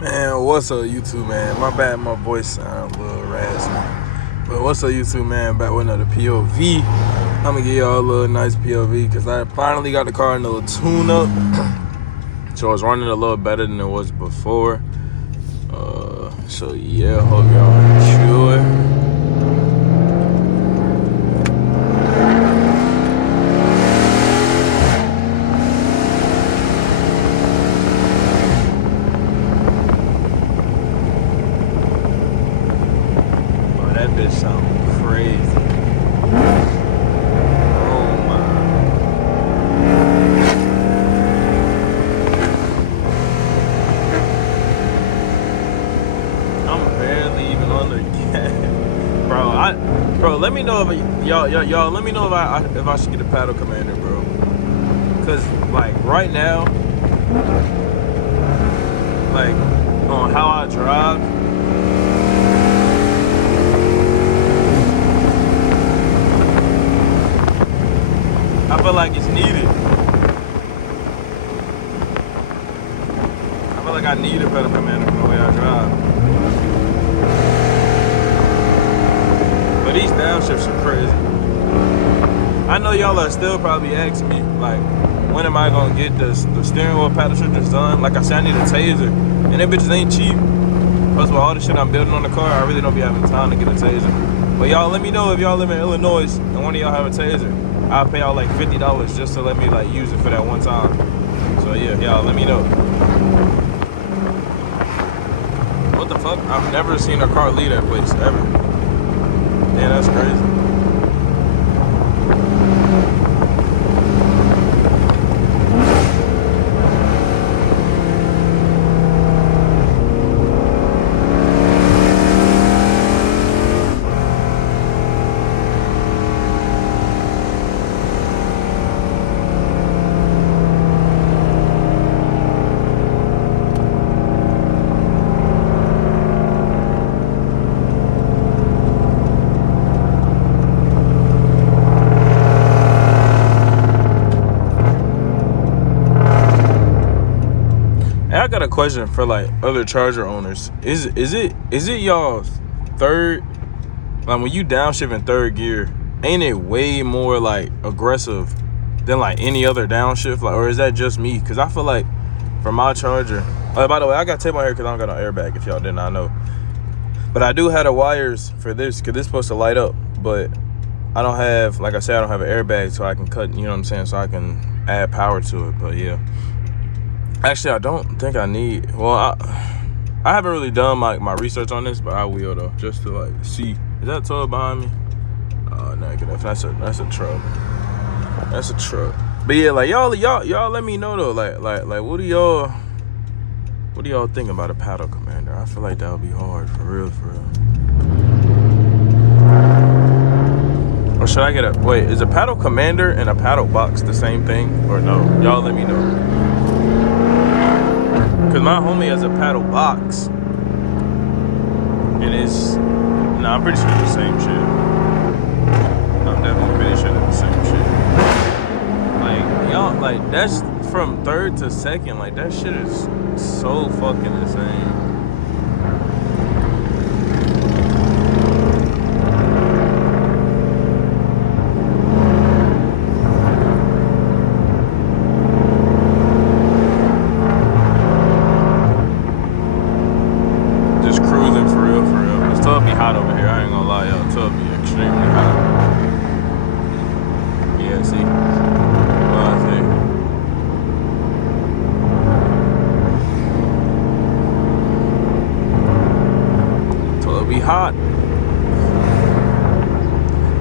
Man, what's up, YouTube, man? My bad, my voice sound a little raspy. But what's up, YouTube, man? Back with another POV. I'm gonna give y'all a little nice POV because I finally got the car in a little tune-up. So it's running a little better than it was before. So yeah, hope y'all enjoy. Oh, that bitch sound crazy. Oh my. I'm barely even on the gas, bro. Let me know if y'all. Let me know if I should get a paddle commander, bro. Cause like right now, like on how I drive, I feel like it's needed. I feel like I need a pedal commander from the way I drive. But these downshifts are crazy. I know y'all are still probably asking me, like, when am I gonna get the steering wheel paddle shifters done? Like I said, I need a taser. And them bitches ain't cheap. Plus, with all the shit I'm building on the car, I really don't be having time to get a taser. But y'all let me know if y'all live in Illinois and one of y'all have a taser. I'll pay y'all like $50 just to let me like use it for that one time. So yeah, y'all let me know. What the fuck? I've never seen a car leave that place, ever. Yeah, that's crazy. I got a question for like other charger owners. Is it y'all's third, like when you downshift in third gear, ain't it way more like aggressive than like any other downshift? Like, or is that just me? Cause I feel like for my charger, by the way, I got tape on here because I don't got no airbag, if y'all did not know. But I do have the wires for this because this is supposed to light up, but I don't have, like I said, I don't have an airbag so I can cut, you know what I'm saying, so I can add power to it. But yeah. Actually, I don't think I need. Well, I haven't really done my research on this, but I will though, just to like see. Is that a tub behind me? Negative. That's a truck. That's a truck. But yeah, like y'all let me know though. Like what do y'all think about a paddle commander? I feel like that would be hard for real. Or should I get a wait? Is a paddle commander and a paddle box the same thing or no? Y'all let me know. Cause my homie has a paddle box, and it's I'm pretty sure it's the same shit. I'm definitely pretty sure it's the same shit. Like y'all, like that's from third to second. Like that shit is so fucking insane. Hot over here, I ain't gonna lie, y'all. Tub be extremely hot. Yeah, see? Well, I see. Tub be hot.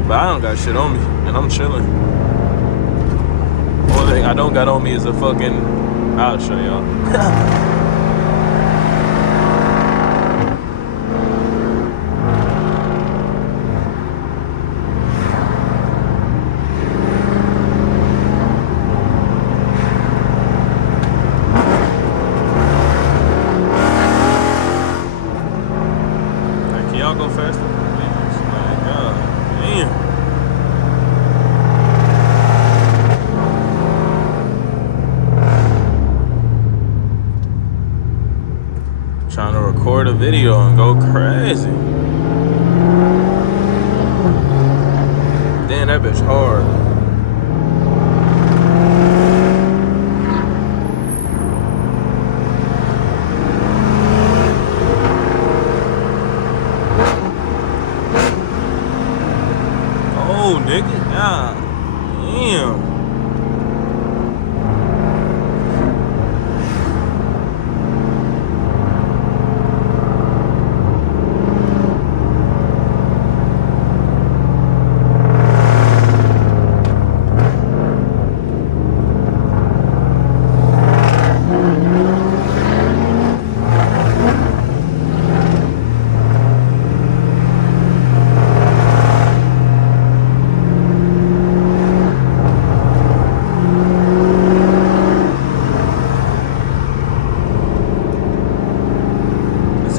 But I don't got shit on me, and I'm chilling. One thing I don't got on me is a fucking. I'll show y'all. Y'all go faster, please. My God, damn. trying to record a video and go crazy. Damn, that bitch hard. Oh, nigga, nah. Damn.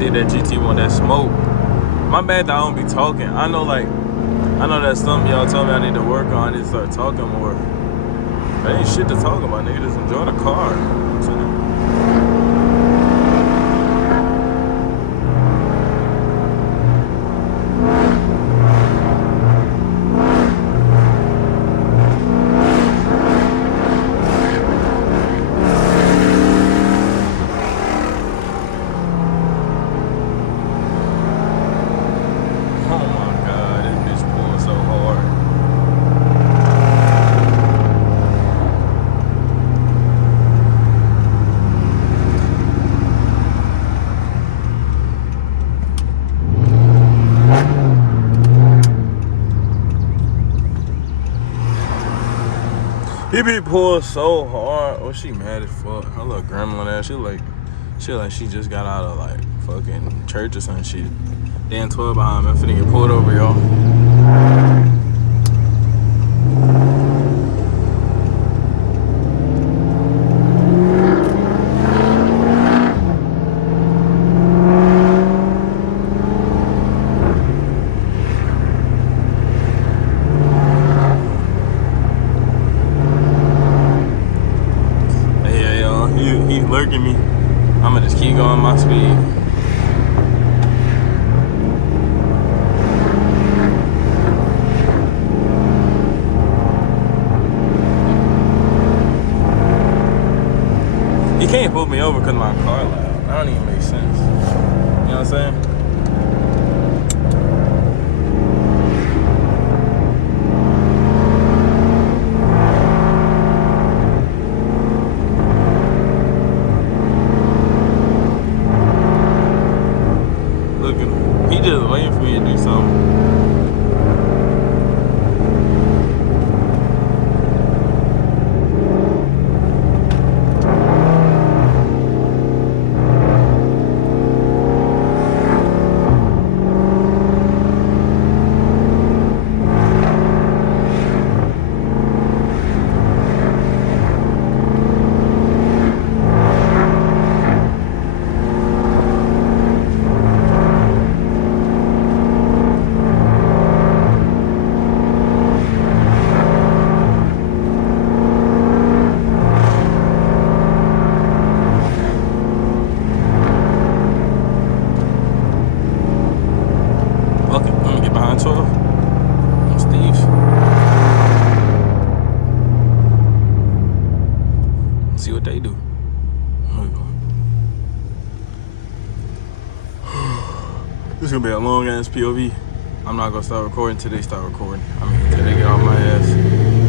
That GT want that smoke. My bad that I don't be talking. I know that's something y'all told me I need to work on. I need to start talking more. But ain't shit to talk about, nigga. Just enjoy the car. You know what I'm saying? He be pulling so hard. Oh, she mad as fuck. Her little grandma ass. She like she just got out of like fucking church or some shit. Damn 12 behind me. I'm finna get pulled over, y'all. He's lurking me. I'ma just keep going my speed. You can't pull me over because my car loud. That don't even make sense. You know what I'm saying? He just waiting for me to do something. Okay, let me get behind 12. I'm Steve. See what they do. This is gonna be a long ass POV. I'm not gonna start recording till they start recording. I mean, till they get off my ass.